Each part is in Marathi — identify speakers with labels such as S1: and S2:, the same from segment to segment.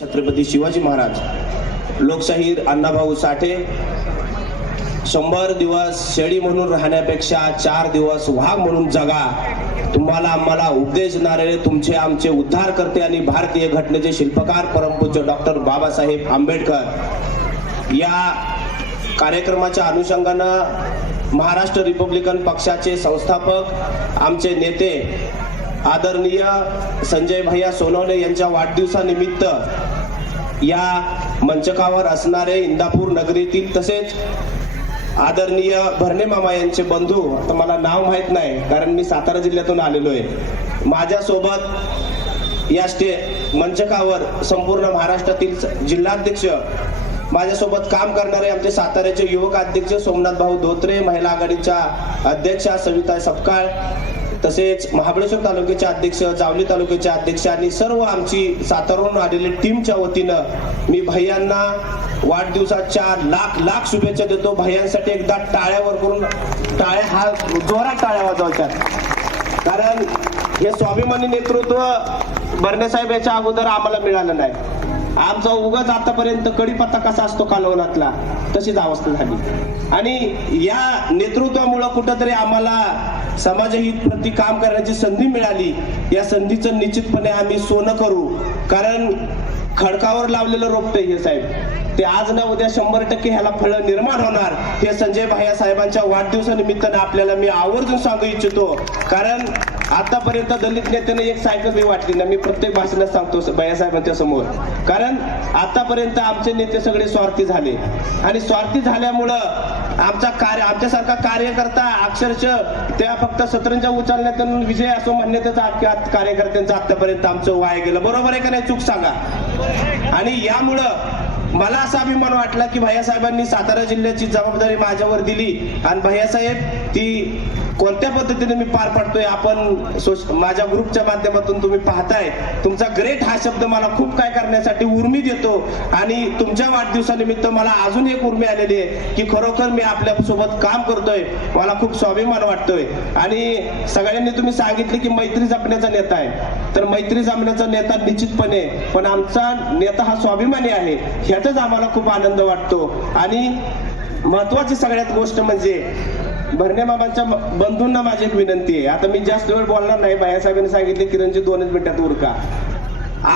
S1: छत्रपती शिवाजी महाराज लोकशाहीर अण्णाभाऊ साठे शंभर दिवस शेळी म्हणून राहण्यापेक्षा चार दिवस वाघ म्हणून जगा तुम्हाला आम्हाला उपदेश देणारे तुमचे आमचे उद्धार करते आणि भारतीय घटनेचे शिल्पकार परमपूज्य डॉक्टर बाबासाहेब आंबेडकर या कार्यक्रमाच्या अनुषंगानं महाराष्ट्र रिपब्लिकन पक्षाचे संस्थापक आमचे नेते आदरणीय संजय भैया सोनवले यांच्या वाढदिवसानिमित्त या मंचकावर असणारे इंदापूर नगरीतील तसेच आदरणीय भरणे मामा यांचे बंधू आता मला नाव माहीत नाही कारण मी सातारा जिल्ह्यातून आलेलो आहे माझ्यासोबत या स्टे मंचकावर संपूर्ण महाराष्ट्रातील जिल्हाध्यक्ष माझ्यासोबत काम करणारे आमचे साताऱ्याचे युवक अध्यक्ष सोमनाथ भाऊ धोत्रे महिला आघाडीच्या अध्यक्षा सविता सपकाळ तसेच महाबळेश्वर तालुक्याचे अध्यक्ष जावली तालुक्याचे अध्यक्ष आणि सर्व आमची सातारून आलेली टीमच्या वतीनं मी भैयांना वाढदिवसाच्या लाख लाख शुभेच्छा देतो भैयांसाठी एकदा टाळ्यावर करून टाळ्या हा जोरात टाळ्या वाजवायच्या कारण हे स्वाभिमानी नेतृत्व बर्ने साहेब याच्या अगोदर आम्हाला मिळालं नाही आमचा उगाच आतापर्यंत कडीपत्ता कसा असतो कालवनातला तशीच अवस्था झाली आणि या नेतृत्वामुळं कुठंतरी आम्हाला समाजहित प्रती काम करण्याची संधी मिळाली या संधीचं निश्चितपणे आम्ही सोनं करू कारण खडकावर लावलेलं रोपटे हे साहेब ते आज ना उद्या शंभर टक्के ह्याला फळ निर्माण होणार हे संजय भाया साहेबांच्या वाढदिवसानिमित्तानं आपल्याला मी आवर्जून सांगू इच्छितो कारण आतापर्यंत दलित नेत्यानं एक सायकल मी वाटली ना मी प्रत्येक भाषणात सांगतो भैया साहेबांच्या समोर कारण आतापर्यंत आमचे नेते सगळे स्वार्थी झाले आणि स्वार्थी झाल्यामुळं आमचा कार्य आमच्यासारखा कार्यकर्ता अक्षरशः त्या फक्त सतरंजा उचलण्यात विजय असो म्हणण्यातच कार्यकर्त्यांचं आतापर्यंत आमचं वाया गेलं बरोबर आहे का नाही चूक सांगा आणि यामुळं मला असा अभिमान वाटला की भैयासाहेबांनी सातारा जिल्ह्याची जबाबदारी माझ्यावर दिली आणि भैयासाहेब ती कोणत्या पद्धतीने मी पार पाडतोय आपण माझ्या ग्रुपच्या माध्यमातून तुम्ही पाहताय तुमचा ग्रेट हा शब्द मला खूप काय करण्यासाठी उर्मी देतो आणि तुमच्या वाढदिवसानिमित्त मला अजून एक उर्मी आलेली आहे की खरोखर मी आपल्या सोबत काम करतोय मला खूप स्वाभिमान वाटतोय आणि सगळ्यांनी तुम्ही सांगितले की मैत्री जपण्याचा नेता आहे तर मैत्री जमण्याचा नेता निश्चितपणे पण आमचा नेता हा स्वाभिमानी आहे ह्याचाच आम्हाला खूप आनंद वाटतो आणि महत्वाची सगळ्यात गोष्ट म्हणजे भरणे बंधूंना माझी एक विनंती आहे आता मी जास्त वेळ बोलणार नाही साहेबांनी सांगितले किरणजी दोनच मिनिटात उरका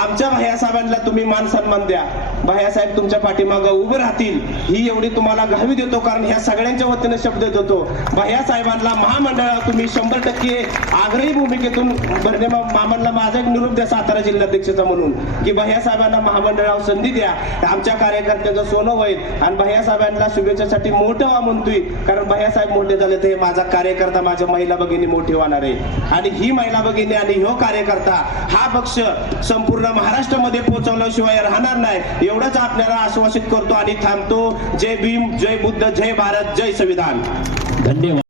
S1: आमच्या भायासाहेबांना तुम्ही मान सन्मान द्या साहेब तुमच्या पाठीमागं उभे राहतील ही एवढी तुम्हाला घावी देतो कारण ह्या सगळ्यांच्या वतीने शब्द देतो साहेबांना महामंडळाला तुम्ही शंभर टक्के आग्रही भूमिकेतून भरणे मामांना माझा एक निरोप द्या सातारा जिल्हाध्यक्षाचा म्हणून की साहेबांना महामंडळावर संधी द्या आमच्या कार्यकर्त्याचं सोनं होईल आणि साहेबांना शुभेच्छासाठी मोठं व्हा म्हणतोय कारण साहेब मोठे झाले तर हे माझा कार्यकर्ता माझ्या महिला भगिनी मोठी होणार आहे आणि ही महिला भगिनी आणि हो कार्यकर्ता हा पक्ष संपूर्ण महाराष्ट्रामध्ये पोहोचवल्याशिवाय राहणार नाही एवढंच आपल्याला आश्वासित करतो आणि थांबतो जय भीम जय बुद्ध जय भारत जय संविधान धन्यवाद